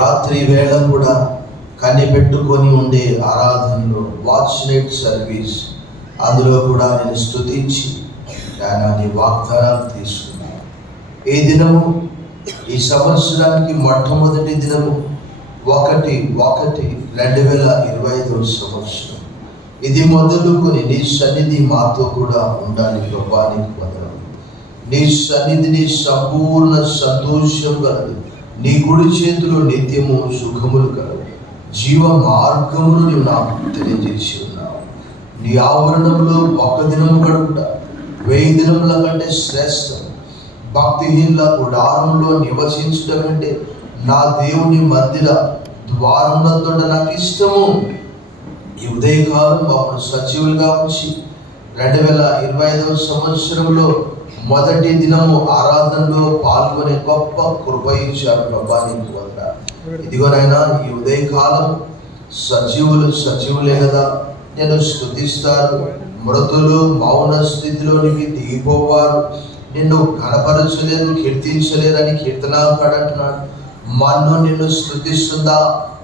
రాత్రి వేళ కూడా కనిపెట్టుకొని ఉండే ఆరాధనలో వాచ్ నైట్ సర్వీస్, అందులో కూడా నేను స్తుతించి నీ వాగ్దానాలు తీసుకున్నాను. ఈ దినము, ఈ సంవత్సరానికి మొట్టమొదటి దినము 1/1/2025 సంవత్సరం. ఇది మొదలుకొని నీ సన్నిధి మాతో కూడా ఉండాలి ప్రభువా. నీకు వందనాలు. నీ సన్నిధిని సంపూర్ణ సంతోషం కలదు. నీ కుడి చేతిలో నిత్యము సుఖములు కలవు. జీవ మార్గమును నీవు నాకు తెలియజేసి ఉన్నావు. నీ ఆవరణంలో ఒక్క దినము గడుపుట 1000 దినముల కంటే శ్రేష్టం. భక్తిహీనుల గుడారంలో నివసించడం కంటే నా దేవుని మందిర ద్వారములతో నాకు ఇష్టము. ఈ ఉదయకాలం మమ్మల్ని సజీవులుగా ఉంచి 2025 సంవత్సరంలో మొదటి దినము ఆరాధనలో పాల్గొనే గొప్ప కృప ఇచ్చారు ప్రభా. నీకు వందనాలు. ఇదిగోనైనా ఈ ఉదయకాలం సజీవులే కదా నేను స్తుతిస్తారు. మృతులు మౌన స్థితిలోనికి దిగిపోవారు. నిన్ను కనపరచలేదు, కీర్తించలేదని కీర్తనాకాడు అంటున్నాడు. మన్ను నిన్ను స్తుతిస్తుందా,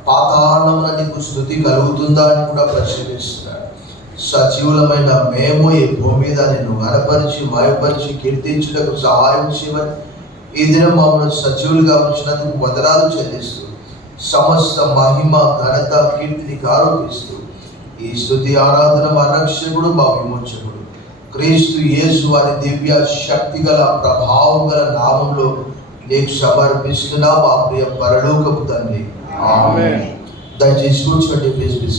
పాతాళమున నీకు స్తుతి కలుగుతుందా అని కూడా పరిశీలిస్తున్నాడు. సజీవులమైన మేము ఈ భూమి మీద నిన్ను కనపరిచి మాయపరిచి కీర్తించుటకు సహాయం చేయమని ఈ దినం మమ్మల్ని సజీవులుగా ఉంచినందుకు వందనాలు చెల్లిస్తూ సమస్త మహిమ ఘనత కీర్తిని ఆరోపిస్తూ ఈ స్తుతి ఆరాధన మా రక్షకుడు మా విమోచకుడు క్రీస్తు యేసు వారి దివ్య శక్తి గల ప్రభావం గల నామంలో నీకు సమర్పిస్తున్నా మా ప్రియ పరలోకపు తండ్రి. ఆమేన్. దయచేసి కూర్చోండి ప్లీజ్.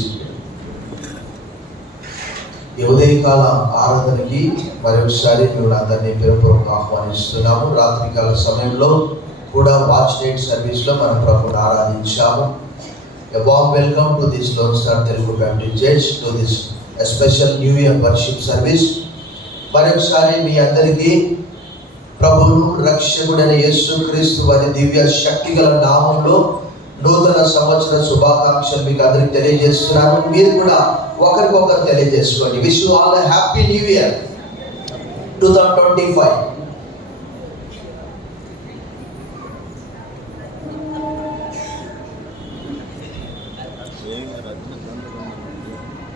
ఈ ఉదయకాల ఆరాధనకి మరొకసారి మేము అందరినీ పేరుపూర్వక ఆహ్వానిస్తున్నాము. రాత్రికాల సమయంలో కూడా వాచ్ నైట్ సర్వీస్లో మన ప్రభుని ఆరాధించాము. A warm welcome to this Lone Star Telugu Baptist Church to this special New Year worship service. మరొకసారి మీ అందరికీ ప్రభువు రక్షకుడైన యేసుక్రీస్తు వారి దివ్య శక్తి గల నామంలో నూతన సంవత్సర శుభాకాంక్షలు మీకు అందరికి తెలియజేస్తున్నాను. మీరు కూడా ఒకరికొకరు తెలియజేసుకోండి. Wish you all happy new year 2025.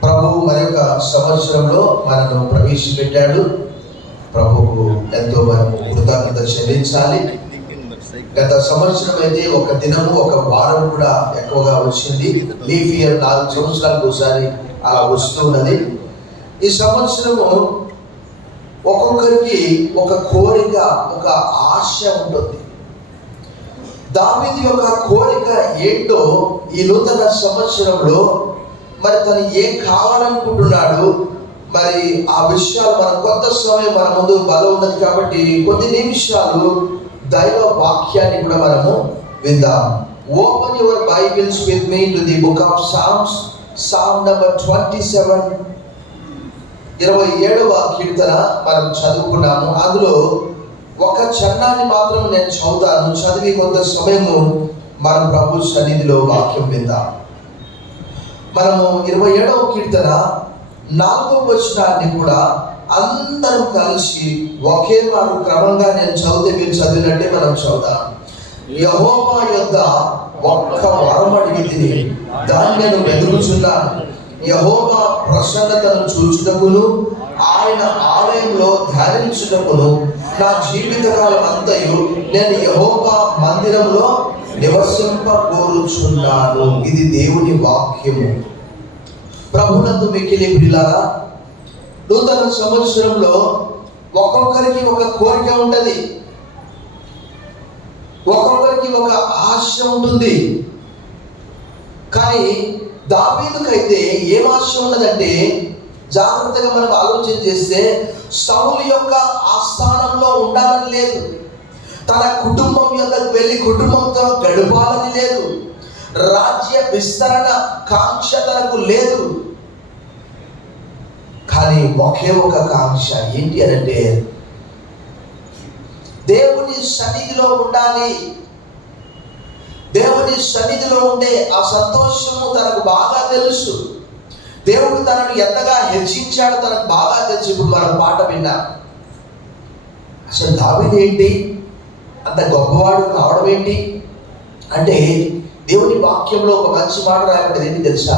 ప్రభు మరొక సంవత్సరంలో మనను ప్రవేశపెట్టాడు. ప్రభువుకు ఎంతో మనం కృతజ్ఞత చెల్లించాలి. గత సంవత్సరం అయితే ఒక దినము ఒక వారం కూడా ఎక్కువగా వచ్చింది. లీఫ్ ఇయర్ 4 సంవత్సరాలకు ఒకసారి అలా వస్తున్నది. ఈ సంవత్సరము ఒక్కొక్కరికి ఒక కోరిక, ఒక ఆశ ఉంటుంది. దావీదు యొక్క కోరిక ఏంటో ఈ నూతన సంవత్సరంలో మరి తను ఏం కావాలనుకుంటున్నాడు, మరి ఆ విషయాలు మన కొత్త సమయం మన ముందు బలం ఉన్నది కాబట్టి కొన్ని నిమిషాలు దైవ వాక్యాన్ని కూడా మనము విందాం. Open your Bibles with me to the book of Psalms, Psalm number 27, 27వ కీర్తన మనం చదువుకున్నాము. అందులో ఒక చరణాన్ని మాత్రం నేను చదువుతాను. చదివి కొంత సమయము మనం ప్రభు సన్నిధిలో వాక్యం విందాం. మనము 27వ కీర్తన 4వ వచనాన్ని కూడా అందరం కలిసి ఒకే మారు క్రమంగా నేను చదివితే మీరు చదివినట్టే మనం చదువుతాం. యెహోవా యొద్ద ఒక్క వరం అడిగితిని, దాన్ని నేను వెదుకుచున్నాను. యెహోవా ప్రసన్నతను చూచుటకును ఆయన ఆలయంలో ధ్యానించుటకును నా జీవితకాలం అంతయు నేను యెహోవా మందిరంలో నివసింప కోరుచున్నాను. ఇది దేవుని వాక్యము. ప్రభునందు మిక్కిలి ప్రియులారా, నూతన సంవత్సరంలో ఒక్కొక్కరికి ఒక కోరిక ఉంటుంది, ఒక్కొక్కరికి ఒక ఆశ ఉంటుంది. కానీ దావీదుకైతే ఏం ఆశ ఉన్నదంటే, జాగ్రత్తగా మనం ఆలోచన చేస్తే సౌలు యొక్క ఆస్థానంలో ఉండాలని లేదు, తన కుటుంబం యొద్దకు వెళ్ళి కుటుంబంతో గడపాలని లేదు, రాజ్య విస్తరణ కాంక్ష తనకు లేదు. కానీ ఒకే ఒక కాంక్ష ఏంటి అంటే దేవుని సన్నిధిలో ఉండాలి. దేవుని సన్నిధిలో ఉండే ఆ సంతోషము తనకు బాగా తెలుసు. దేవుడు తనను ఎంతగా హెచ్చించాడో తనకు బాగా తెలుసు. ఇప్పుడు మనం పాట విన్నాం. అసలు దావీదు ఏంటి అంత గొప్పవాడు కావడం ఏంటి అంటే, దేవుని వాక్యంలో ఒక మంచి మాట రాయబడింది, ఏంటి తెలుసా?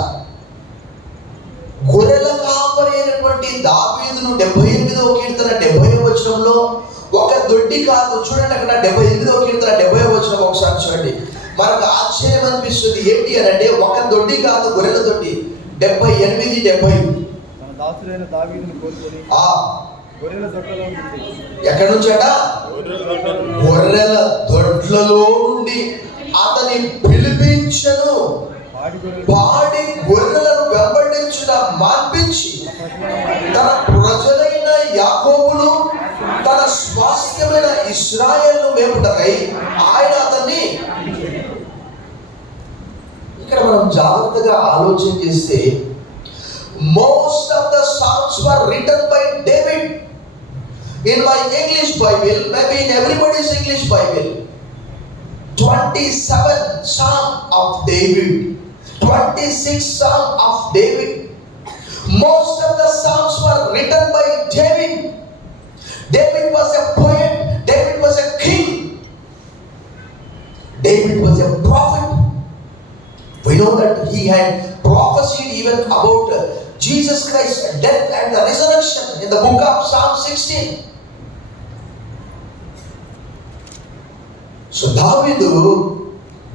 గొర్రెల కాపరి అయినటువంటి దావీదును 78వ కీర్తన 70వ వచనంలో ఒక దొడ్డి కాదు. చూడండి అక్కడ 78వ కీర్తన 70వ వచనం ఒకసారి చూడండి. మనకు ఆశ్చర్యం అనిపిస్తుంది. ఏంటి అని అంటే, ఒక దొడ్డి కాదు, గొర్రెల దొడ్డి. 78, 70. ఎక్కడి నుంచి అట? గొర్రెల దొడ్లలో నుండి అతని పిలిపించను, పాడి గొర్రెలను వెంబడించుట మాన్పించి తన ప్రజలైన యాకోబును తన స్వాస్థ్యమైన ఇశ్రాయేలును మేపుటకై ఆయన అతన్ని. ఇక్కడ మనం జాగ్రత్తగా ఆలోచన చేస్తే, most of the psalms were written by David. In my English Bible, maybe in everybody's English Bible, 27 Psalm of David, 26 Psalm of David. Most of the psalms were written by David. David was a poet, David was a king, David was a prophet. We know that he had prophesied even about Jesus Christ's death and the resurrection in the book of Psalm 16. So దావీదు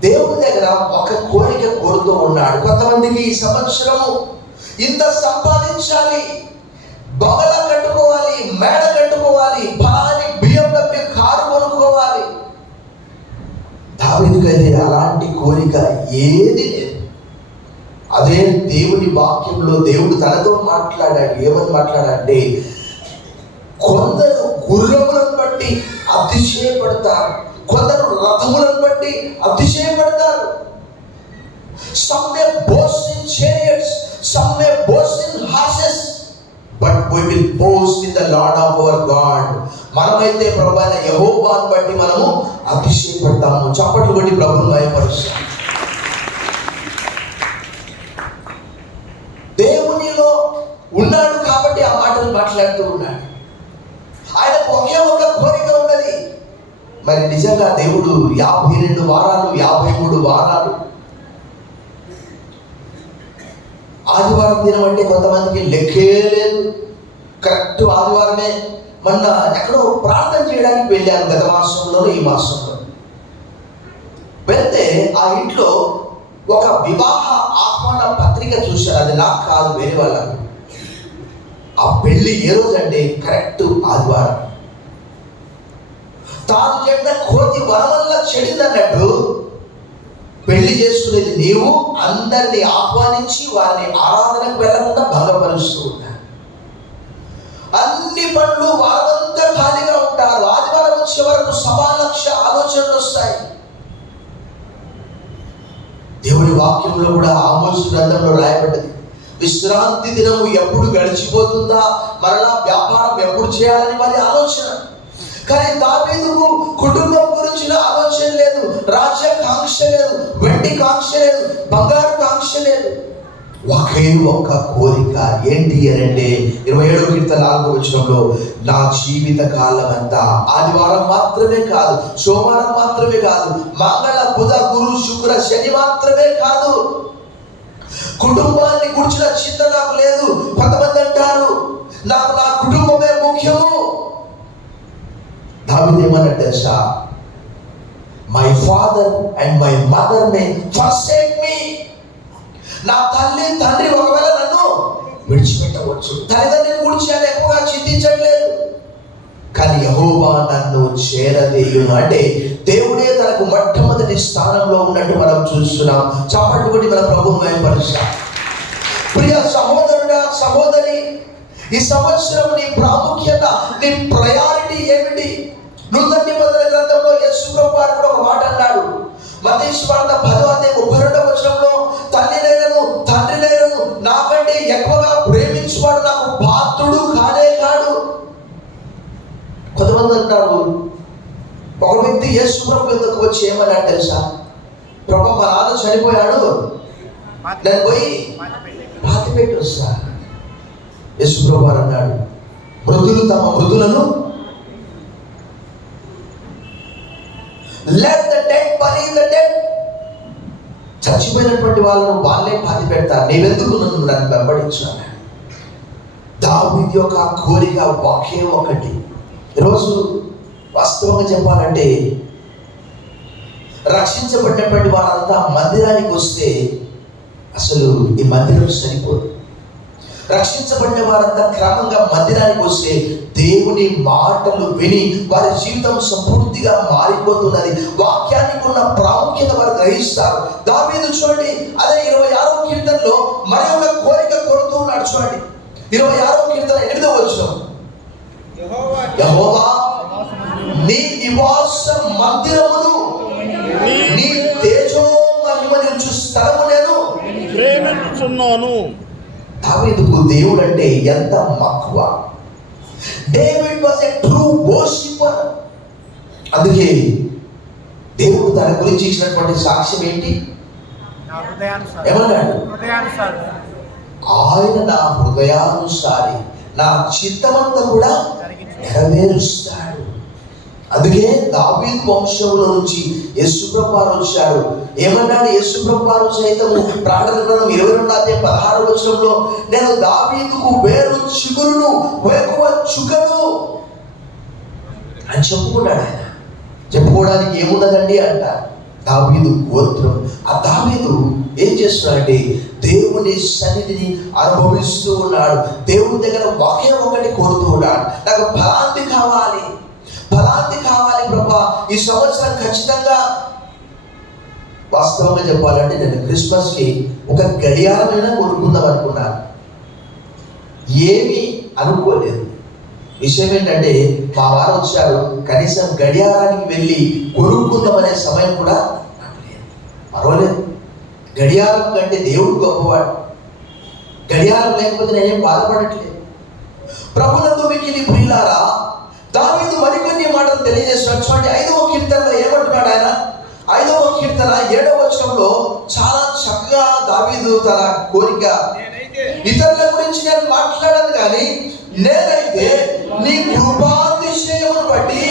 దేవుని దగ్గర ఒక కోరిక కోరుతూ ఉన్నాడు. కొంతమందికి ఈ సంవత్సరము ఇంత సంపాదించాలి, బంగళా కట్టుకోవాలి, మేడ కట్టుకోవాలి, ఫలాని BMW కారు కొనుక్కోవాలి. దావీదుకైతే అలాంటి కోరిక ఏది లేదు. అదే దేవుని వాక్యంలో దేవుడు తనతో మాట్లాడాడు. ఏమని మాట్లాడంటే, కొందరు గుర్రములను బట్టి అతిశయపడతారు, కొందరు రథములను బట్టి అతిశయపడతారు. Some may boast in chariots, some may boast in horses, but we will boast in the Lord of our God. మనమైతే ప్రభువైన యెహోవాను బట్టి మనము అతిశయపడతాము. చప్పట్లు కొట్టి ప్రభువును మహిమపరుస్తాం. దేవునిలో ఉన్నాడు కాబట్టి ఆ మాటలు మాట్లాడుతూ ఉన్నాడు. ఆయనకు ఒకే ఒక కోరిక ఉన్నది. మరి నిజంగా దేవుడు 52 వారాలు 53 వారాలు ఆదివారం దినం అంటే కొంతమందికి లెక్కే లేదు. కరెక్ట్ ఆదివారమే. మొన్న ఎక్కడో ప్రార్థన చేయడానికి వెళ్ళాను, గత మాసంలో ఈ మాసంలో వెళ్తే ఆ ఇంట్లో ఒక వివాహ ఆహ్వాన పత్రిక చూశారు. అది నాకు కాదు, వేరే వాళ్ళకు. ఆ పెళ్లి ఏ రోజు అంటే కరెక్ట్ ఆదివారం. తాను చెడ్డ కోతి వరవల్ల చెడిందన్నట్టు పెళ్లి చేసుకునేది నీవు అందరినీ ఆహ్వానించి వారిని ఆరాధనకు వెళ్లకుండా భంగపరుస్తూ ఉన్నారు. అన్ని పనులు వారంతా ఖాళీగా ఉంటారు. ఆదివారం వచ్చే వరకు 1,00,000 ఆలోచనలు వస్తాయి. దేవుని వాక్యంలో కూడా ఆమోసు గ్రంథంలో రాయబడ్డది, విశ్రాంతి దినము ఎప్పుడు గడిచిపోతుందా, మరలా వ్యాపారం ఎప్పుడు చేయాలని వారి ఆలోచన. కానీ దావీదుకు కుటుంబం గురించిన ఆలోచన లేదు, రాజ్య కాంక్ష లేదు, వెండి కాంక్ష లేదు, బంగారు కాంక్ష లేదు. ఒకే ఒక్క కోరిక. ఏంటి అంటే 27వ కీర్తన 4వ వచనంలో, నా జీవిత కాలం అంతా ఆదివారం మాత్రమే కాదు, సోమవారం మాత్రమే కాదు, మంగళ బుధ గురు శుక్ర శని మాత్రమే కాదు, కుటుంబాన్ని గురించిన చింత నాకు లేదు. కొంతమంది అంటారు నాకు నా కుటుంబమే ముఖ్యము. దావీదు ఏమన్నాడు తెలుసా? My father and my mother may forsake me. నా తల్లి తండ్రి ఒకవేళ నన్ను విడిచిపెట్టవచ్చు, తల్లిదండ్రుల గురించి ఆయన ఎక్కువగా చింతించట్లేదు. కానీ యెహోవా నన్ను చేరదీయును అంటే దేవుడే తనకు మొట్టమొదటి స్థానంలో ఉన్నట్టు మనం చూస్తున్నాం. చప్పట్లు కొట్టి మన ప్రభువును మహిమపరుస్తాం. ప్రియ సహోదరుడా, సహోదరి, ఈ సంవత్సరం నీ ప్రాముఖ్యత, నీ ప్రయారిటీ ఏమిటి? నూతన నిబంధన గ్రంథంలో యేసు ప్రభువు కూడా ఒక మాట అన్నాడు. మత్తయి సువార్త 10:32 వచనంలో, తల్లినైనను తండ్రినైనను నాకంటే ఎక్కువగా ప్రేమించువాడు నాకు పాత్రుడు కానే కాడు. కొంతమంది అంటారు, ఒక వ్యక్తి యేసు ప్రభు ఎందుకు వచ్చి ఏమన్నాడు తెలుసా? ప్రభు, మా నాన్న చనిపోయాడు, నేను పోయి పాతి పెట్టి వస్తా. యేసు ప్రభు అన్నాడు, మృతులు తమ మృతులను let the dead bury the dead. చచ్చిపోయినటువంటి వాళ్ళను వాళ్ళే పాతి పెడతారు, నీవెందుకు నన్ను వెంబడించాను. దావీదు యొక్క కోరిక ఒకే ఒకటి. ఈరోజు వాస్తవంగా చెప్పాలంటే రక్షించబడినటువంటి వారంతా మందిరానికి వస్తే అసలు ఈ మందిరం సరిపోదు. రక్షించబడిన వారంతా క్రమంగా మందిరానికి వస్తే దేవుని మాటలు విని వారి జీవితం సంపూర్తిగా మారిపోతున్నది. వాక్యానికి ఉన్న ప్రాముఖ్యత వారు గ్రహిస్తారు. దావీదు చూడండి, అదే 26వ కీర్తనలో మరి ఒక కోరిక కోరుతూ ఉన్నాడు. చూడండి 26వ కీర్తన 8వ వచనం, యెహోవా నీ నివాస మందిరమును నీ తేజో మహిమ నిలుచు స్థలము నేను ప్రేమించుచున్నాను. దావీదుకు దేవుడు అంటే ఎంత మక్కువ. David was a true worshipper. అందుకే దేవుడు తన గురించి ఇచ్చినటువంటి సాక్ష్యం ఏంటి? ఏమన్నాడు? ఆయన నా హృదయానుసారి నా చిత్తమంతా కూడా నెరవేరుస్తాడు. అందుకే దావీదు వంశంలో నుంచి యేసుప్రభువారు వచ్చారు. ఏమన్నాడు యేసుప్రభువారు సైతము? ప్రకటన గ్రంథం 22:16 వచనంలో, నేను దావీదుకు వేరు చిగురును వేకువ చుక్కను అని చెప్పుకున్నాడు. ఆయన చెప్పుకోవడానికి ఏమున్నదండి అంట. దావీదు గోత్రం. ఆ దావీదు ఏం చేస్తున్నాడంటే దేవుని సన్నిధిని అనుభవిస్తూ ఉన్నాడు. దేవుని దగ్గర ఒకే ఒకటి కోరుతూ ఉన్నాడు, నాకు ఫలాంతి కావాలి, ఫలాంతి కావాలి ప్రభా, ఈ సంవత్సరం ఖచ్చితంగా. వాస్తవంగా చెప్పాలంటే నేను క్రిస్మస్కి ఒక గడియారమైనా కొనుక్కుందాం అనుకున్నాను. ఏమీ అనుకోలేదు. విషయం ఏంటంటే మా వారు వచ్చారు, కనీసం గడియారానికి వెళ్ళి కొనుక్కుందామనే సమయం కూడా లేదు. పర్వాలేదు, గడియారం కంటే దేవుడు గొప్పవాడు. గడియారం లేకపోతే నేనేం బాధపడట్లేదు. ప్రభునందు మిక్కిలి ప్రియులారా, దావీదు మరికొన్ని మాటలు తెలియజేస్తున్నాడు. చూడండి 5వ కీర్తనలో ఏమంటున్నాడు ఆయన? 5వ కీర్తన 7వ వచనంలో చాలా చక్కగా దావీదు తన కోరిక, ఇతరుల గురించి నేను మాట్లాడాను కానీ నేనైతే నీ కృపాతిశయమును బట్టి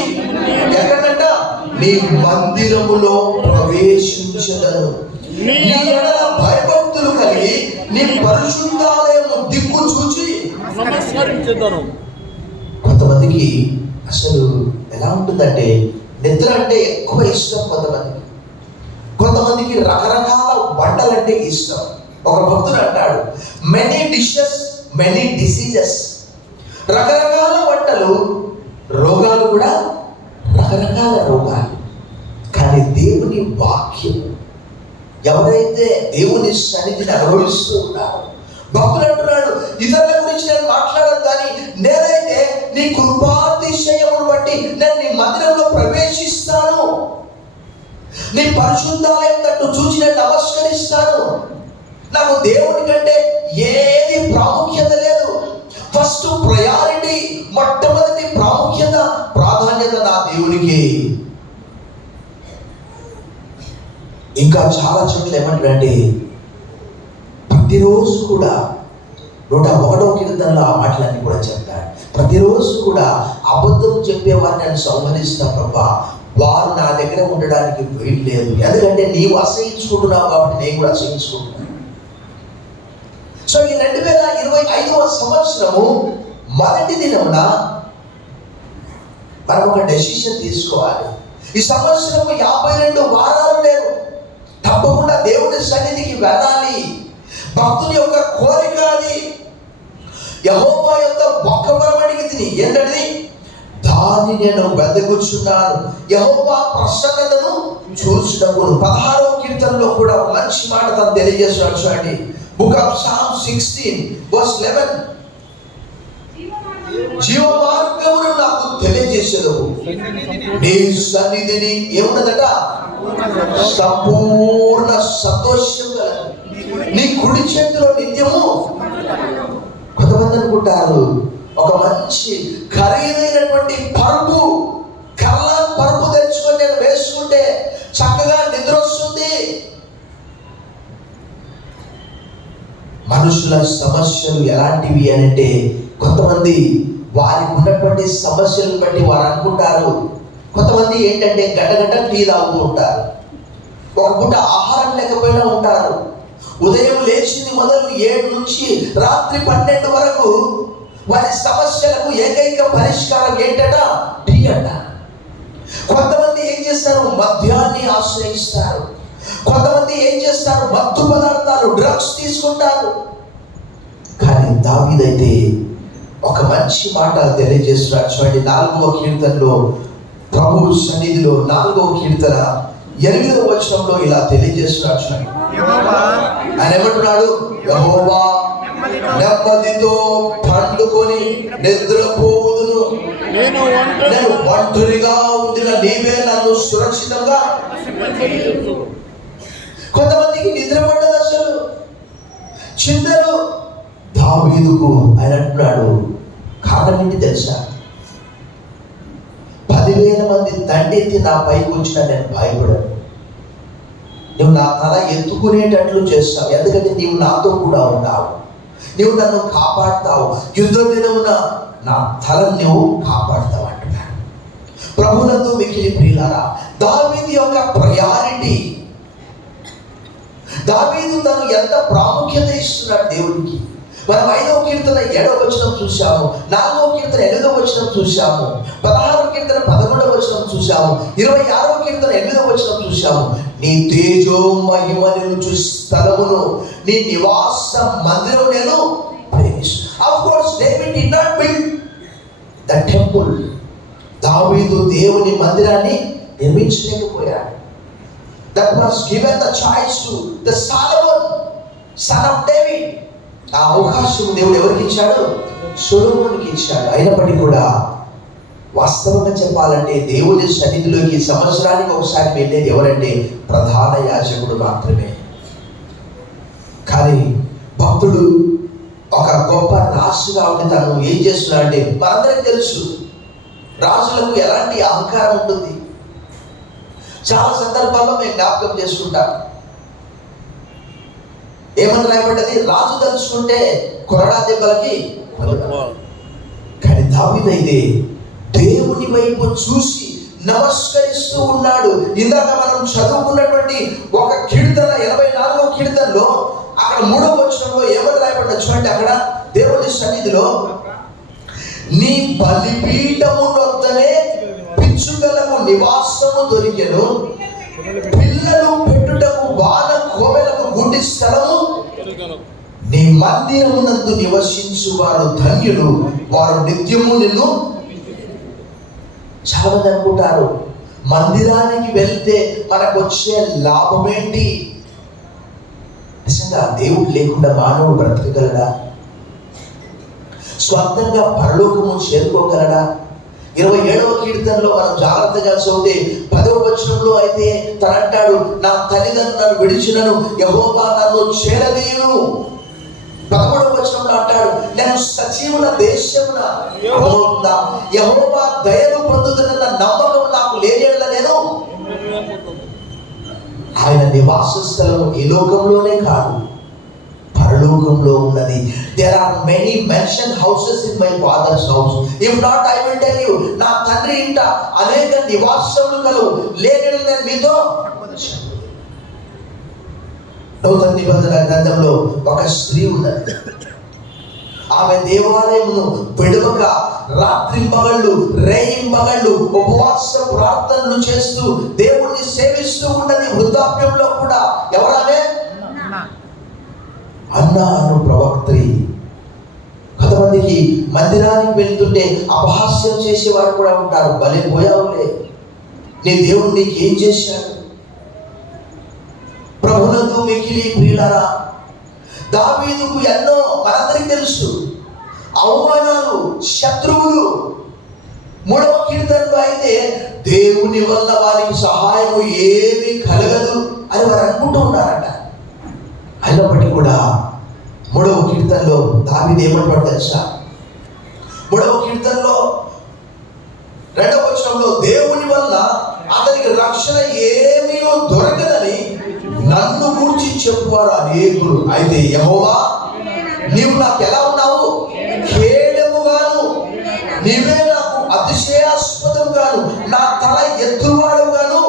ఎక్కడంట నీ మందిరములో ప్రవేశించదను, నీ ఎడల భయభక్తులు కలిగి నీ పరిశుద్ధాలయము దిక్కు చూచి నమస్కరించెదను. కొంతమందికి అసలు ఎలా ఉంటుందంటే నిద్ర అంటే ఎక్కువ ఇష్టం. కొంతమందికి రకరకాల వంటలంటే ఇష్టం. ఒక భక్తుడు అంటాడు, మెనీ డిషెస్ మెనీ డిసీజెస్. రకరకాల వంటలు, రోగాలు కూడా రకరకాల రోగాలు. కానీ దేవుని వాక్యం, ఎవరైతే దేవుని సన్నిధిని అనుభవిస్తూ ఉన్నారో, భక్తుడు అంటున్నాడు, ఇతరుల గురించి నేను మాట్లాడను కానీ నేనైతే నీ కృపాతిశయమును బట్టి నేను నీ మందిరంలో ప్రవేశిస్తాను, నీ పరిశుద్ధాలయం తట్టు చూసి నేను నమస్కరిస్తాను. నాకు దేవుడి కంటే ఏది ప్రాముఖ్యత లేదు. ఫస్ట్ ప్రయారిటీ, మొట్టమొదటి ప్రాధాన్యత నా దేవునికి. ఇంకా చాలా చోట్ల ఏమంటారంటే ప్రతిరోజు కూడా 101వ కీర్తనలో ఆ మాటలన్నీ కూడా చెప్తాడు. ప్రతిరోజు కూడా అబద్ధం చెప్పేవారిని నేను సంహరిస్తా ప్రభా, వారు నా దగ్గర ఉండడానికి వీలు లేదు. ఎందుకంటే నీవు అసహించుకుంటున్నావు కాబట్టి నేను కూడా అసహించుకుంటున్నాను. సో ఈ 2025వ సంవత్సరము మొదటి దినమున మనం ఒక డెసిషన్ తీసుకోవాలి. ఈ సంవత్సరము 52 వారాలు లేవు. తప్పకుండా దేవుని సన్నిధికి వెళ్ళాలి. భక్తుని యొక్క కోరిక అది. యెహోవా యొక్క ఒక్క వరం అడిగింది, ఏంటది? దాన్ని నేను వెదకుచున్నాను, యెహోవా ప్రసన్నతను చూసినప్పుడు. 16వ కీర్తనలో కూడా మంచి మాట తను తెలియజేస్తున్నాడు. చూడండి, బుక్ ఆఫ్ సామ్ 16:11, జీవ మార్గమును నాకు తెలియజేసేది, నీ సన్నిధిని ఏమున్నదట? సంపూర్ణ సంతోషం కలదు, నీ కుడి చేతిలో నిత్యము. కొంతమంది అనుకుంటారు ఒక మంచి ఖరీదైనటువంటి పరుపు, కళ్ళ పరుపు తెచ్చుకొని నేను వేసుకుంటే చక్కగా నిద్ర వస్తుంది. మనుషుల సమస్యలు ఎలాంటివి అంటే, కొంతమంది వారికి ఉన్నటువంటి సమస్యలను బట్టి వారు అనుకుంటారు. కొంతమంది ఏంటంటే గంట టీ తాగుతూ ఉంటారు. ఒక పూట ఆహారం లేకపోయినా ఉంటారు. ఉదయం లేచింది మొదలు 7 నుంచి రాత్రి 12 వరకు వారి సమస్యలకు ఏకైక పరిష్కారం ఏంటట? టీ అట. కొంతమంది ఏం చేస్తారు? మద్యాన్ని ఆశ్రయిస్తారు. కొంతమంది ఏం చేస్తారు? మత్తు పదార్థాలు, డ్రగ్స్ తీసుకుంటారు. కానీ దావీదైతే ఒక మంచి మాట తెలియజేస్తున్నాడు. చూడండి, 4వ కీర్తనలో, ప్రభు సన్నిధిలో 4వ కీర్తన 8వ వచనంలో ఇలా తెలియజేస్తున్నాడు. చూడండి, ఆయన ఏమంటున్నాడు? యెహోవా నెమ్మదితో పండుకొని నిద్రపోవుదును, నేను ఒంటరిగా ఉండిన నీవే నన్ను సురక్షితంగా. కొంతమందికి నిద్ర పడ్డది, అసలు చింతలు. దావీదుకు ఆయన అంటున్నాడు, కారణం ఏంటి తెలుసా? 10,000 మంది దండెత్తి నా పైకి వచ్చినా నేను భయపడను. నువ్వు నా తల ఎత్తుకునేటట్లు చేస్తావు, ఎందుకంటే నీవు నాతో కూడా ఉన్నావు. నువ్వు నన్ను కాపాడుతావు. యుద్ధ దినమున నా తలను నువ్వు కాపాడుతావు అంటున్నాడు. ప్రభునందు మిక్కిలి ప్రియులారా, దావీదు యొక్క ప్రయారిటీ, దావీదు తను ఎంత ప్రాముఖ్యత ఇస్తున్నాడు దేవునికి. మనం 5వ కీర్తన 7వ వచనం చూసాము, 4వ కీర్తన 8వ వచనం చూసాము, 16వ కీర్తన 11వ వచనం చూసాము, 26వ కీర్తన 8వ వచనం చూసాము. నీ తేజో మహిమను చూసి స్థలమును, నీ నివాస మందిరం నేను ప్రేమిస్తున్నాను. Of course David did not build the temple. దావీదు దేవుని మందిరాన్ని నిర్మించలేకపోయాడు. That was given the choice to the Solomon, son of David. ఆ అవకాశం దేవుడు ఎవరికి ఇచ్చాడు? సొలొమోనుకి ఇచ్చాడు. అయినప్పటికీ కూడా వాస్తవంగా చెప్పాలంటే దేవుని సన్నిధిలోకి సంవత్సరానికి ఒకసారి వెళ్ళేది ఎవరంటే ప్రధాన యాజకుడు మాత్రమే. కానీ భక్తుడు ఒక గొప్ప రాజుగా ఉండి తను ఏం చేస్తున్నాడంటే, మనందరికీ తెలుసు రాజులకు ఎలాంటి అహంకారం ఉంటుంది. చాలా సందర్భాల్లో మేము జ్ఞాపకం చేసుకుంటాం. ఏమని రాయబడ్డది? రాజు తలుచుకుంటే కొరడా దెబ్బలకి. కానీ దావీదైతే దేవుని వైపు చూసి నమస్కరిస్తూ ఉన్నాడు. ఇందాక మనం చదువుకున్నటువంటి ఒక కీర్తన 84వ కీర్తనలో అక్కడ 3వ వచనంలో ఏమని రాయబడ్డది చూడండి. అక్కడ దేవుని సన్నిధిలో, నీ బలిపీఠము వద్దనే పిచ్చుకలకు నివాసము దొరికెను, పిల్లలు పెట్టుటకు వాన కోవెలకు గుండి స్థలము, నీ మందిరమునందు నివసించు వారు ధన్యులు, వారు నిత్యము నిన్ను. చాలా మంది అనుకుంటారు మందిరానికి వెళ్తే మనకు వచ్చే లాభం ఏంటి? నిజంగా దేవుడు లేకుండా మానవుడు బ్రతకగలడా? స్వంతంగా పరలోకము చేరుకోగలడా? 27వ కీర్తనలో మనం జాగ్రత్తగా చదివితే 10వ వచనంలో అయితే తను అంటాడు, నా తల్లిదండ్రులు నన్ను విడిచినను యెహోవా నన్ను చేరదీయును. 11వ వచనంలో అంటాడు, నేను సజీవుల దేశమున యెహోవా దయను పొందుతున్న నమ్మకం నాకు లేనియడల నేను. ఆయన నివాస స్థలం ఈ లోకంలోనే కాదు, పరలోకంలో ఉన్నది. There are many mansion houses in my father's house. If not, I will tell you, నా తండ్రి ఇంట అనేక నివాసములు కలవు, లేనియడల నేను మీతో. నూతన నిబంధన గ్రంథంలో ఒక స్త్రీ ఉన్నది. ఆమె దేవాలయమును విడవక రాత్రింబగళ్ళు రేయింబగళ్ళు ఉపవాస ప్రార్థనలు చేస్తూ దేవుణ్ణి సేవిస్తూ ఉన్నది. వృద్ధాప్యంలో కూడా. ఎవరామె? అన్నా అను ప్రవక్త్రి. కొంతమందికి మందిరానికి వెళ్తుంటే అపహాస్యం చేసేవారు కూడా ఉంటారు. భలే పోయావులే, నీ దేవుడు నీకు ఏం చేశాడు? ప్రభునందు మిక్కిలి ప్రియులారా, దావీదుకు ఎన్నో మనందరికీ తెలుసు అవమానాలు, శత్రువులు. 3వ కీర్తనలో అయితే దేవుని వల్ల వారికి సహాయం ఏమీ కలగదు అని వారు అనుకుంటూ ఉన్నారట. అయినప్పటికీ కూడా 3వ కీర్తనలో దావీదు ఏమంటాడు తెలుసా? 3వ కీర్తనలో 2వ వచనంలో, దేవుని వల్ల అతనికి రక్షణ ఏమీ దొరకదని నన్ను గురించి చెప్పువారు అనేకులు. అయితే యెహోవా, నీవు నాకు ఎలా ఉన్నావు? కేడముగాను, నీవే నాకు అతిశయాస్పదముగాను, నా తల ఎత్తువాడుగాను.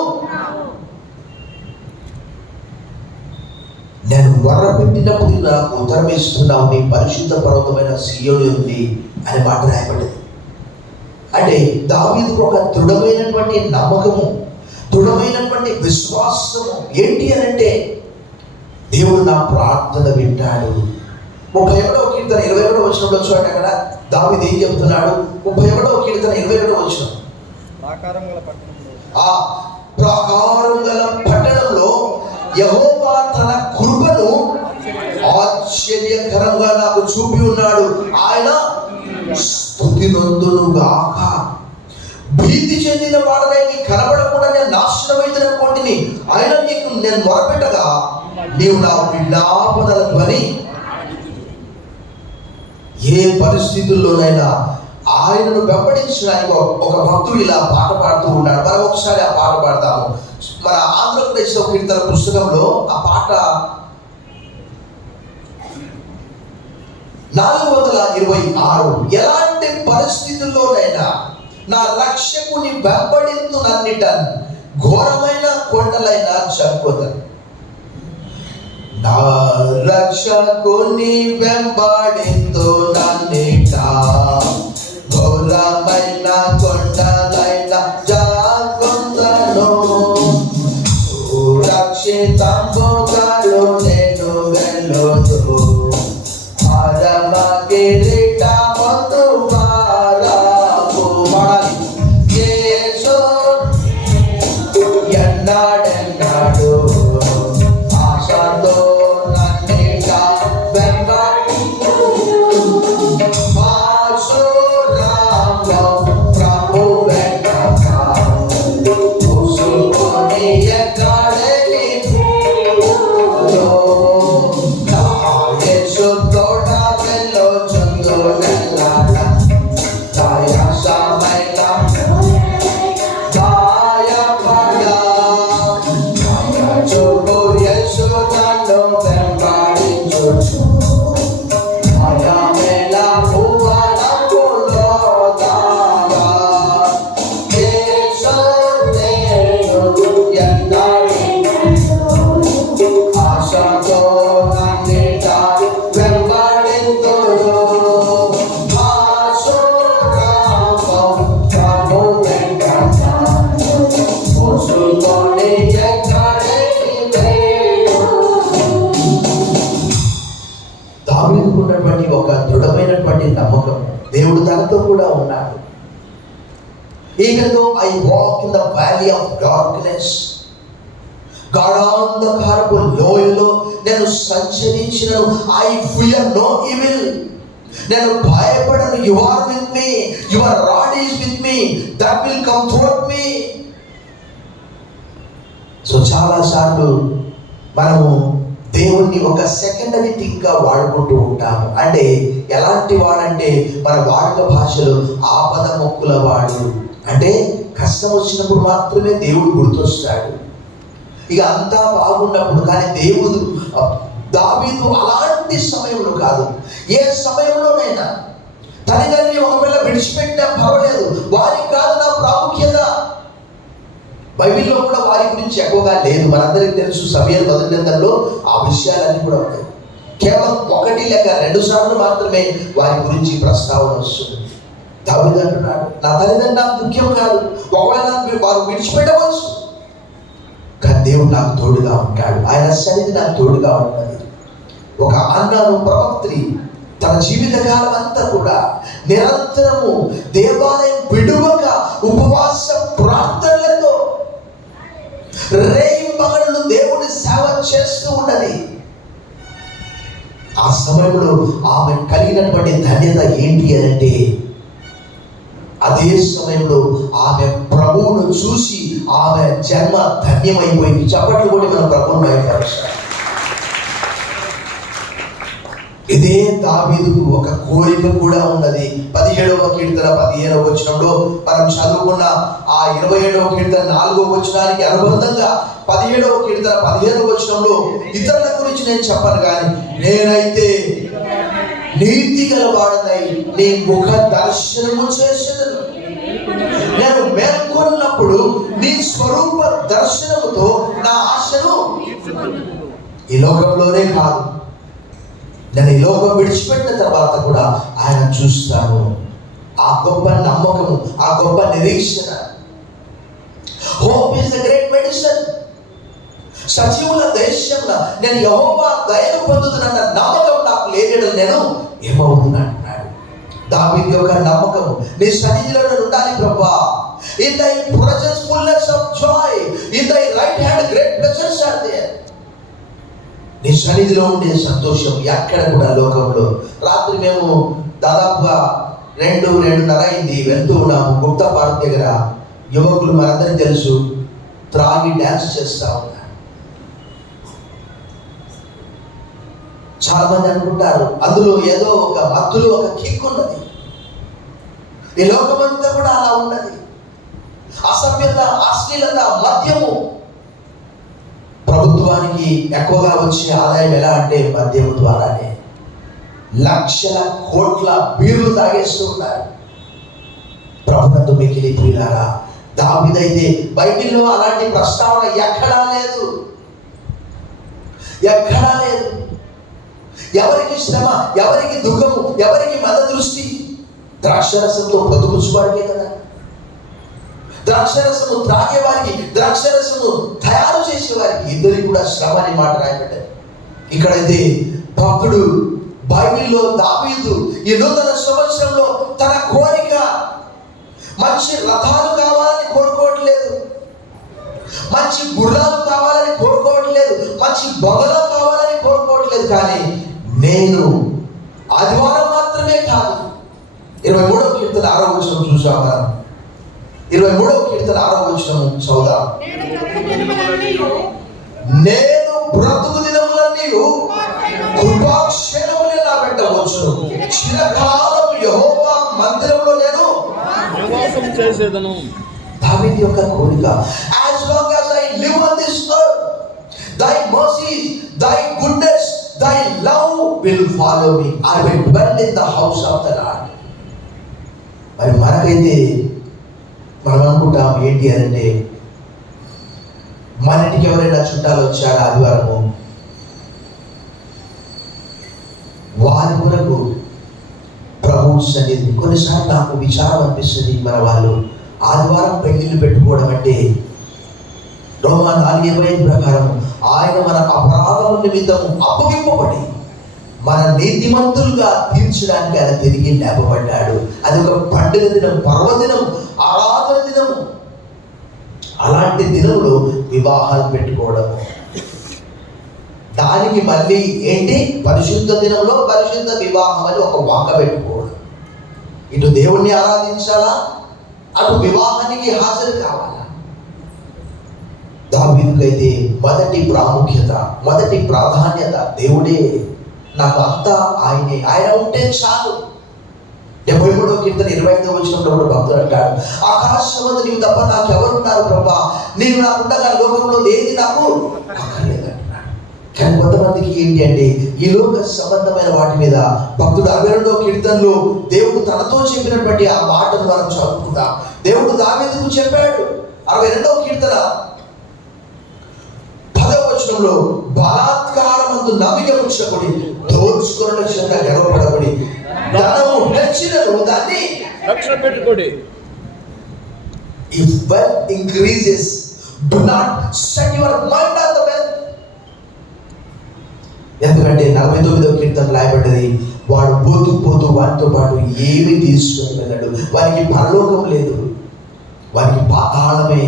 నేను మొర్రపెట్టినప్పుడు నాకు ఉత్తరం ఇస్తున్నావు, నీ పరిశుద్ధ పర్వతమైన సీయోను ఉంది అనే మాట రాయబడింది. అంటే దావీదుకు ఒక దృఢమైనటువంటి నమ్మకము, దృఢమైనటువంటి విశ్వాసము ఏంటి అని అంటే, దేవుడు నా ప్రార్థన వింటాడు. 31వ కీర్తన 21వ వచనంలో చూడండి, అక్కడ దావీదు ఏం చెప్తున్నాడు? 31వ కీర్తన 21వ వచనం, ఆ ప్రాకారం గల పట్టణంలో యెహోవా తన కృపను ఆశ్చర్యకరంగా నాకు చూపి ఉన్నాడు. ఆయన స్తుతి నందును గాక. భీతి చెందిన వాడనై నీ కనబడకుండా నేను నాశనమైతున్న కోటిని ఆయన నీకు నేను మొరపెట్టగా నీవు నా విజ్ఞాపనల ధ్వని. ఏ పరిస్థితుల్లోనైనా ఆయనను వెంబడించడానికి ఒక భక్తుడు ఇలా పాట పాడుతూ ఉన్నాడు. మనం ఒకసారి ఆ పాట పాడతాము. మన ఆంధ్రప్రదేశ్ కీర్తన పుస్తకంలో ఆ పాట 426. ఎలాంటి పరిస్థితుల్లోనైనా నా రక్షకుని వెంబడింతు నన్నిటన్, ఘోరమైన కొండలైన చంపుదన్. నా రక్షకుని వెంబడింతు నన్నిట, ఘోరమైన కొండలైన జాకొందను. రక్షితంబుగాను నేను వెళ్ళొదు, పరమ కిరీటమందు వాడకు. యేసు ఎన్నాడెన్నాడు ఆశతో నన్నిట వెంబడించు. పాశురామం ప్రభు వెంట చూసుకొని ఎక్కడికి యేసు తోడ వెళ్ళొచ్చుందో వెళ్ళాడ. దయాసమైన దయపడ చూపు యేసు నన్ను వెంబడించుచు. భయమేల భువనములో దావా. యేసు నేను ఎన్నడూ ఆశతో నన్నిట వెంబడింతును. పాశురామం ప్రభు వెంట మోసుకొని ఎక్కడికి వెళ్ళును. దావీదుకున్నటువంటి ఒక దృఢమైనటువంటి నమ్మకం, దేవుడు తనతో కూడా ఉన్నాడు. Even though I walk in the valley of darkness, గాఢాంధకారపు లోయలో నేను సంచరించినను, ఐ ఫియర్ నో ఈవిల్, నేను భయపడను. You are with me, your rod is with me, that will comfort me. So చాలాసార్లు మనము దేవుణ్ణి ఒక సెకండరీ థింగ్ గా వాడుకుంటూ ఉంటాము. అంటే ఎలాంటి వాడంటే మన వాడుక భాషలో ఆపద మొక్కుల వాడు. అంటే కష్టం వచ్చినప్పుడు మాత్రమే దేవుడు గుర్తొస్తాడు, ఇక అంతా బాగున్నప్పుడు. కానీ దేవుడు దావీదు అలాంటి సమయంలో కాదు, ఏ సమయంలోనైనా తల్లిదండ్రి ఒకవేళ విడిచిపెట్టినా పర్వాలేదు, వారికి కాదు నా ప్రాముఖ్యత. బైబిల్లో కూడా వారి గురించి ఎక్కువగా లేదు, మనందరికీ తెలుసు. సమయం మొదటి గ్రంథంలో ఆ విషయాలన్నీ కూడా ఉన్నాయి. కేవలం 1 లేక 2 సార్లు మాత్రమే వారి గురించి ప్రస్తావన వస్తుంది. దావీదు అంటున్నాడు, నా తల్లిదండ్రులు నాకు ముఖ్యం కాదు, ఒకవేళ వారు విడిచిపెట్టవచ్చు, కానీ దేవుడు నాకు తోడుగా ఉంటాడు, ఆయన సన్నిధి నాకు తోడుగా ఉంటుంది. ఒక అన్నాను ప్రవక్త్రి తన జీవితకాలం అంతా కూడా నిరంతరము దేవాలయం విడువక ఉపవాస ప్రార్థనలతో రేయింబగళ్ళు దేవుని సేవ చేస్తూ ఉన్నది. ఆ సమయంలో ఆమె కలిగినటువంటి ధన్యత ఏంటి అంటే, అదే సమయంలో ఆమె ప్రభువును చూసి ఆమె జన్మ ధన్యమైపోయింది. చప్పట్లు కూడా మన ప్రభువును బయటపరుస్తారు. ఇదే దావీదుకు ఒక కోరిక కూడా ఉన్నది. 17వ కీర్తన 15వ వచనంలో మనం చదువుకున్న ఆ 27వ కీర్తన 4వ వచనానికి అనుబంధంగా 17వ కీర్తన 15వ వచనంలో ఇతరుల గురించి నేను చెప్పను, కానీ నేనైతే నీతి గలవాడనై నీ ముఖ దర్శనము చేసేదను. నేను మేల్కొన్నప్పుడు నీ స్వరూప దర్శనముతో నా ఆశను. ఈ లోకంలోనే కాదు, నేను ఈ లోకం విడిచిపెట్టిన తర్వాత కూడా ఆయన చూస్తాను. ఆ గొప్ప నమ్మకము, ఆ గొప్ప నిరీక్షణ. Hope is the great medicine. సజీవుల దేశంలో నేను యెహోవా దయను పొందుతున్న నమ్మకం నాకు లేనడం నేను ఏమవుతున్నా అంటున్నాడు. దావీదు యొక్క నమ్మకము, నీ సన్నిధిలో నేను ఉండాలి ప్రభువా. In thy presence fullness of joy, in thy right hand great pleasures are there. నీ సన్నిధిలో ఉండే సంతోషం ఎక్కడ కూడా లోకంలో. రాత్రి మేము దాదాపుగా 2-2:30 అయింది, వెళ్తూ ఉన్నాము గుప్తా పార్క్ దగ్గర. యువకులు మనందరికీ తెలుసు, త్రాగి డ్యాన్స్ చేస్తూ ఉన్నారు. చాలా మంది అనుకుంటారు అందులో ఏదో ఒక మత్తులో ఒక కిక్ ఉన్నది. ఈ లోకమంతా కూడా అలా ఉన్నది. అసభ్యత, అశ్లీలత, మద్యము. ప్రభుత్వానికి ఎక్కువగా వచ్చే ఆదాయం ఎలా అంటే మద్యము ద్వారానే. లక్షల కోట్ల బీర్లు తాగేస్తూ ఉన్నారు. ప్రభుత్వంతో మిగిలి ప్రియులారా, దావీదైతే బైబిల్లో అలాంటి ప్రస్తావన ఎక్కడా లేదు, ఎక్కడా లేదు. ఎవరికి శ్రమ, ఎవరికి దుఃఖము, ఎవరికి మద దృష్టి? ద్రాక్షరసంతో బ్రతుకుచువాడికే కదా. ద్రాక్షరసము త్రాగేవారికి, ద్రాక్షరసము తయారు చేసేవారికి ఇద్దరికి కూడా శ్రమ అనే మాట రాయబడ్డారు. ఇక్కడైతే భక్తుడు బైబిల్లో దావీదు ఈ నూతన సంవత్సరంలో తన కోరిక మంచి రథాలు కావాలని కోరుకోవట్లేదు, మంచి గుర్రాలు కావాలని కోరుకోవట్లేదు, మంచి బంగళా కావాలని కోరుకోవట్లేదు. కానీ నేను ఆదివారం మాత్రమే కాదు, 23వ కీర్తన 6వ వచనం చూసాం మనం. 23వ కీర్తన 6వ వచనం చదువుదాం. నేను బ్రతుకు దినములన్నీ కృపాక్షేమములే నా వెంట వచ్చును. చిరకాలం యెహోవా మందిరంలో నేను నివాసం చేసేదను. దావీదు యొక్క కోరిక, as long as I live on this earth, thy mercies, thy goodness, thy love will follow me. I will dwell in the house of the Lord. మరి మనకైతే మనం అనుకుంటాం ఏంటి అంటే, మన ఇంటికి ఎవరైనా చుట్టాలు వచ్చారా ఆదివారము, వారి కొరకు ప్రభు సన్నిధి. కొన్నిసార్లు నాకు విచారం అనిపిస్తుంది, మన వాళ్ళు ఆదివారం పెళ్లిళ్ళు పెట్టుకోవడం అంటే రోమా 4:25 ప్రకారం ఆయన మన అపరాధముల నిమిత్తము అప్పగింపబడి మన నీతిమంతులుగా తీర్చడానికి ఆయన తిరిగి లేపబడ్డాడు. అది ఒక పండుగ దినం, పర్వదినం, ఆరాధన దినము. అలాంటి దినంలో వివాహాలు పెట్టుకోవడము, దానికి మళ్ళీ ఏంటి, పరిశుద్ధ దినంలో పరిశుద్ధ వివాహం అని ఒక వాక పెట్టుకోవడం. ఇటు దేవుణ్ణి ఆరాధించాలా, అటు వివాహానికి హాజరు కావాలా. దావీదుకైతే మొదటి ప్రాముఖ్యత, మొదటి ప్రాధాన్యత దేవుడే. నాకు అంతా ఆయనే, ఆయన ఉంటే చాలు. 73వ కీర్తన 25వ వచనంలో కూడా భక్తుడు అంటాడు, ఆకాశమందు నీవు తప్ప నాకు ఎవరున్నారు ప్రభా, నీవు నాకుండగా లోకంలో ఏది నాకు అక్కర్లేదు అంటున్నాడు. కానీ కొంతమందికి ఏంటి అంటే ఈ లోక సంబంధమైన వాటి మీద భక్తుడు 62వ కీర్తనలో దేవుడు తనతో చెప్పినటువంటి ఆ మాటను మనం చదువుకుందాం. దేవుడు దావీదుకు చెప్పాడు. 62వ కీర్తన 10వ వచనంలో, బలాత్కారమందు నమ్మిక ఉంచబడి దోచుకున్న లక్ష్యంగా గర్వపడబడి ధనము హెచ్చినను దాన్ని రక్షణ పెట్టుకోండి. If wealth increases, do not set your mind on the wealth. ఎందుకంటే 49వ కీర్తన రాయబడ్డది, వాడు పోతూ పోతూ వాటితో పాటు ఏమి తీసుకొని వెళ్ళాడు. వారికి పరలోకం లేదు, వారికి పాతాళమే,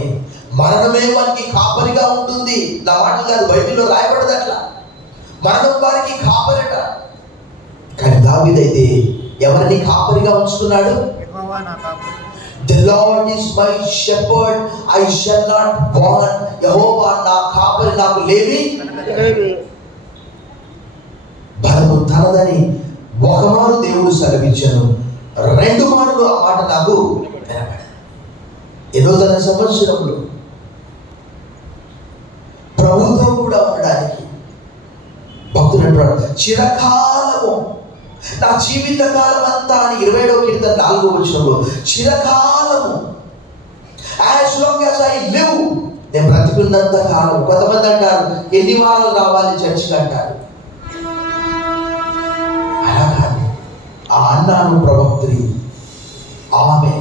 మరణమే వారికి కాపరిగా ఉంటుంది. నా మాటలు కాదు, బైబిల్లో రాయబడ్డది అట్లా. మరణం వారికి కాపరిట. కానీ దావీదైతే ఎవరిని కాపరిగా ఉంచుకున్నాడు? The Lord is my shepherd, I shall not want. యెహోవా నా కాపరి, నాకు లేమి బలము తనదని ఒకమారు దేవుడు సెలవిచ్చాను, 2 మార్లు ఆ మాట నాకు వినబడింది. ఏదో తన సంవత్సరంలో ప్రభుతో కూడా ఉండడానికి భక్తుడు అంటాడు, చిరకాలము, నా జీవిత కాలం అంతా అని 27వ కీర్తన 4వ వచనంలో, చిరకాలము, as long as I live నేను బ్రతికున్నంత కాలం. కొంతమంది అంటారు ఎన్ని వారాలు రావాలి చర్చికి అంటారు. అలా కాదు. ఆ అన్నాను ప్రవక్త్రి ఆమె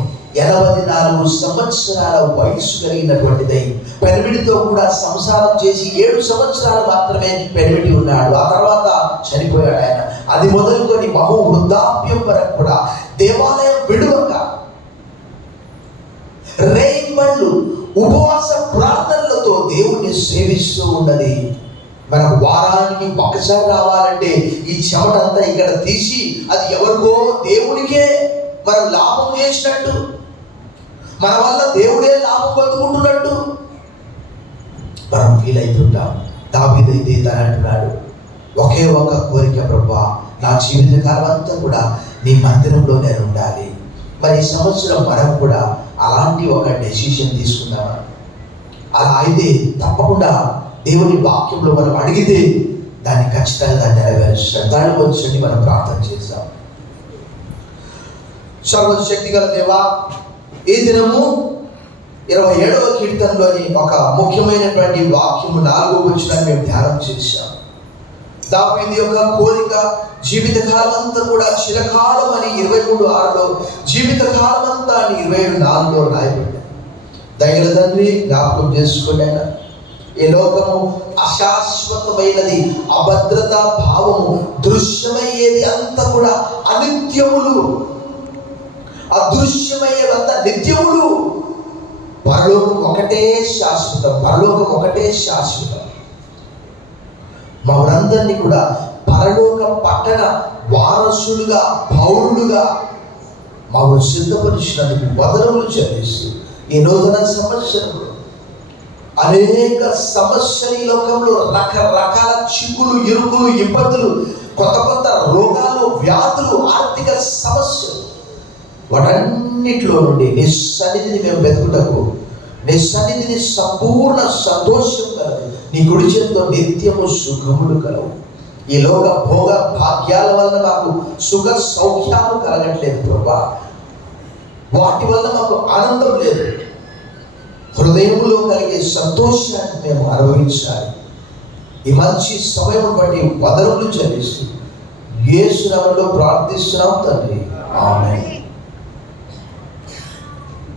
84 సంవత్సరాల వయసు కలిగినటువంటిదై పెనిమిడితో కూడా సంసారం చేసి 7 సంవత్సరాలు మాత్రమే పెనిమిడి ఉన్నాడు. ఆ తర్వాత చనిపోయాడు ఆయన. అది మొదలుకొని బహు వృద్ధాప్యం వరకు కూడా దేవాలయం విడువక రేయింబళ్ళు ఉపవాస ప్రార్థనలతో దేవుణ్ణి సేవిస్తూ ఉన్నది. మనం వారానికి ఒకసారి రావాలంటే ఈ చెమటంతా ఇక్కడ తీసి అది ఎవరికో దేవునికే మనం లాభం చేసినట్టు, మన వల్ల దేవుడే లాభం పొందుకుంటున్నట్టు మనం ఫీల్ అవుతుంటాం. దావీదైతే తను అంటున్నాడు, ఒకే ఒక కోరిక ప్రభువా, నా జీవితకాలం అంతా కూడా నీ మందిరంలో నేను ఉండాలి. మరి ఈ సంవత్సరం మనం కూడా అలాంటి ఒక డెసిషన్ తీసుకుందామా? అలా అయితే తప్పకుండా దేవుని వాక్యంలో మనం అడిగితే దాన్ని ఖచ్చితంగా దాన్ని నెరవేరుస్తాం. దాని వచ్చి మనం ప్రార్థన చేద్దాం. సర్వశక్తి గల దేవా, ఈ దినము 27వ కీర్తనలోని ఒక ముఖ్యమైనటువంటి వాక్యము 4వ వచనాన్ని మేము ధ్యానం చేశాం. దావీదు యొక్క కోరిక జీవితకాలం అంతా కూడా చిరకాలం అని 23:6లో, జీవితకాలం అంతా అని 27:4లో రాయబడ్డాయి. దయగల తండ్రి, జ్ఞాపకం చేసుకోండి. ఈ లోకము అశాశ్వతమైనది, అభద్రతా భావము, దృశ్యమయ్యేది అంతా కూడా అనిత్యములు, అదృశ్యమయ్యేదంతా నిత్యములు. పరలోకం ఒకటే శాశ్వతం, పరలోకం ఒకటే శాశ్వతం. మనందరినీ కూడా పరలోక పట్టణ వారసులుగా, పౌరులుగా మమ్మల్ని సిద్ధపరిచినందుకు వందనములు చెల్లిస్తూ ఈ నూతన సంవత్సరంలో అనేక సమస్యలు, ఈ లోకంలో రకరకాల చిక్కులు, ఇరుకులు, ఇబ్బందులు, కొత్త కొత్త రోగాలు, వ్యాధులు, ఆర్థిక సమస్యలు, వాటన్నిటిలో నుండి నీ సన్నిధిని మేము వెతుకుటకు, నీ సన్నిధిని సంపూర్ణ సంతోషం కలదు, నీ కుడి చేతితో నిత్యము సుఖములు కలవు. ఈ లోక భోగ భాగ్యాల వల్ల మాకు సుఖ సౌఖ్యాలు కలగట్లేదు ప్రభా, వాటి వల్ల మాకు ఆనందం లేదు. హృదయంలో కలిగే సంతోషాన్ని మేము అనుభవించాలి. ఈ మంచి సమయం బట్టి వందనములు చెల్లిస్తూ యేసు నామములో ప్రార్థిస్తున్నాం తండ్రి, ఆమేన్.